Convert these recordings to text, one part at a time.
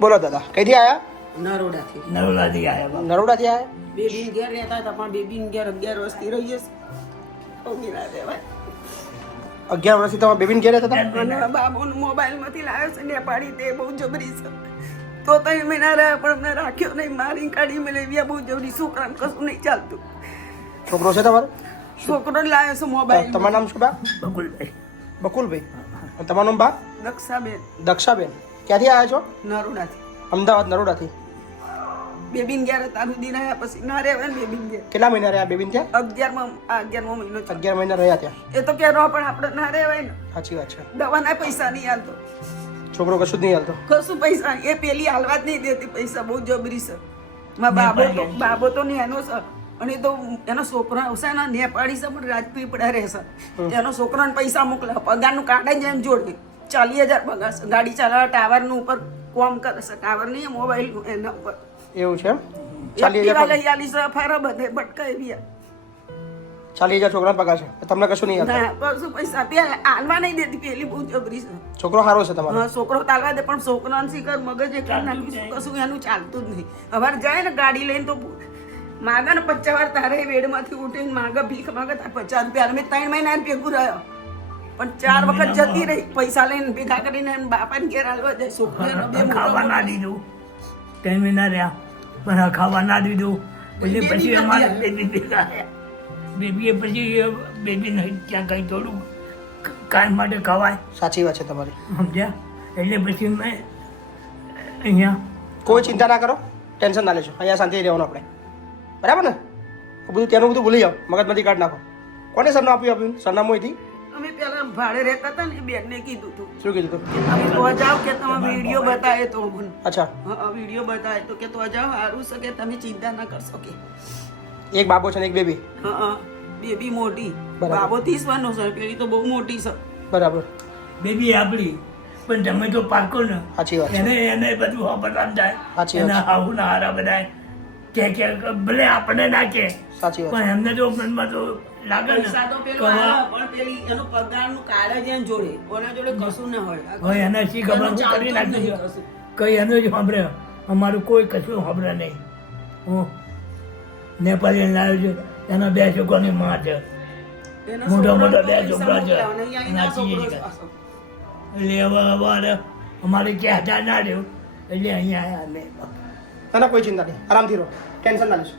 બોલો દાદા, કઈથી આયા? નરોડાથી નરોડાથી આવ્યા. નરોડાથી આયા? બેબીન ઘેર રહેતા હતા પણ બેબીન ઘેર 11 વર્ષથી રહી જશે. ઓગી ના દેવાય. 11 વર્ષથી તમારા બેબીને ઘેર રહેતા હતા? અને બાબુને મોબાઈલમાંથી લાવ્યો છે નેપાળી તે બહુ જબરી છે. તો 3 મહિના રહ્યા પણ મેં રાખ્યો નહીં, મારી કાઢી મેં લેવી બહુ જબરી. છોકરાને કશું નહીં ચાલતું. છોકરો છે તમારો? છોકરો લાવ્યો છે મોબાઈલ. તમારું નામ શું બા? બકુલભાઈ. બકુલભાઈ. અને તમારું નામ બા? દક્ષાબેન દક્ષાબેન. ક્યાંથી આવ્યા છો? નરોડાથી. અમદાવાદ નરોડાથી. બેબીન ઘેર હતા સુધી રહ્યા, પછી ના રહેવાય ને બેબીન ઘેર. કેટલા મહિના રહ્યા બેબીન ત્યાં? 11મો મહિનો છે. 11 મહિના રહ્યા ત્યાં. એ તો કે પણ આપણે ના રહેવાય ને. સાચી વાત છે. દવાના પૈસા નહીં હાલતો, છોકરો કશું જ નહીં હાલતો. કશું પૈસા એ પેલી હાલવા જ નહીં દેતી પૈસા, બહુ જબરી છે. બાબો તો એનો છે અને તો એનો છોકરો આવશે ને નેપાળી છે પણ રાજપીપળા રહેશે. એનો છોકરાને પૈસા મોકલે, પગારનું કાઢે જ એમ જોડે 40,000 પગાર છે. ગાડી ચલાવે, ટાવરનું ઉપર કોમ કરે છે. ટાવર નહીં, મોબાઈલ એના ઉપર એવું છે એમ? 40,000 લઈ આલી છે. ફરે બધે ભટકાઈ રહ્યા. 40,000 છોકરાને પગાર છે, તમને કશું નહીં હાલતું? ના કશું પૈસા પેલા હાલવા નહીં દેતી, પેલી બહુ જબરી છે. છોકરો સારો છે તમારો? હા, છોકરો તાલવા દે પણ છોકરાને શીખર મગજ એક નાખ્યું, કશું એનું ચાલતું જ નહીં. હવે જાય ને ગાડી લઈને તો માગા ને 50 વાર તારે વેડમાંથી ઉઠીને માગા ભીખ માગા તાર 50 રૂપિયા. મેં 3 મહિના ભેગું રહ્યો પણ 4 વખત જતી રહી પૈસા લઈને ભેગા કરીને બાપાને ઘેર હાલવા જાય. છોકરાને ખાવા ના દીધું, 3 મહિના રહ્યા પણ ખાવા ના દીધું. એટલે પછી અમારે બેબી ભેગા આવ્યા. બેબીએ પછી બેબીને ત્યાં કંઈ થોડું કામ માટે ખવાય, સાચી વાત છે તમારી. સમજ્યા? એટલે પછી મેં અહીંયા કોઈ ચિંતા ના કરો, ટેન્શન ના લેશો. અહીંયા શાંતિથી રહેવાનું આપણે, બરાબર ને? બધું ત્યાંનું બધું ભૂલી જાઓ, મગજમાંથી કાઢ નાખો. કોને સરનામું આપ્યું? સરનામું અહીંથી અમે પેલા ભાડે રહેતા હતા ને, બેનને કીધું હતું શું કીધું હતું? તમે તો જાઓ કે તમે વિડીયો બતાવે તો મને. અચ્છા, વિડીયો બતાવે તો કે તો જાઓ, સારું છે કે તમે ચિંતા ના કરશો કે. એક બાબો છે ને એક બેબી? હા, બેબી મોટી, બરાબર. બાબો 30 વર્ષનો છે, પેલી તો બહુ મોટી છે. બરાબર, બેબી આપણી પણ તમે તો પાકો ને સાચી વાત છે. એને બધું વાપરવાનું થાય. સાચી વાત એના હાહુ ના હારા બધા કે ભલે આપણે ના કે સાચી વાત. પણ એમને તો મનમાં તો લાગે ને પૈસા તો પેલો કે આવે, પણ પેલી એનું પગારનું કાર્ડ જ એને જોડે, કોના જોડે કશું ના હોય. હવે એને શી ખબર એનું હું કરી ચાલતું જ નહીં નાખ્યું કશું. કઈ એનું જ સાંભળે, અમારું કોઈ કશું સાંભળે નહીં. હું નેપાળી લાવ્યો છું, એના 2 છોકરાની માં છે, એના મોટા મોટા છોકરાને 2 છોકરા છે. પૈસા મોકલ્યા, અને અહીંયા નાચી છોકરો ગયા. છે. એટલે હવે અમારે ક્યાં હતા ના રહ્યું એટલે અહીંયા આવ્યા નહીં. ના ના, કોઈ ચિંતા નહીં, આરામથી રહો, ટેન્શન ના લેશો,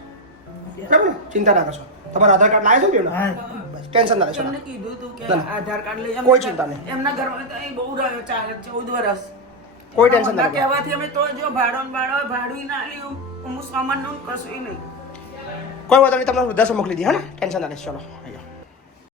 બરાબર ને? ચિંતા ના કરશો. તમારા આધાર કાર્ડ લાવ્યા છો ને? હા, બસ ટેન્શન ના લેશો. એમને કીધું હતું કે ના, ના. આધાર કાર્ડ લઈ કોઈ ચિંતા નહીં. એમના ઘરમાં તો અહીં બહુ રહ્યો, 14 વર્ષ. કોઈ ટેન્શન ના એમના લો. કહેવાથી અમે તો જો ભાડું ના લ્યું, હું સામાન નું કશું નહીં. કોઈ વાંધો નહીં, તમને વૃદ્ધાશ્રમ મોકલી દી. હા ને, ટેન્શન ના લેશો. ચલો અહીંયા.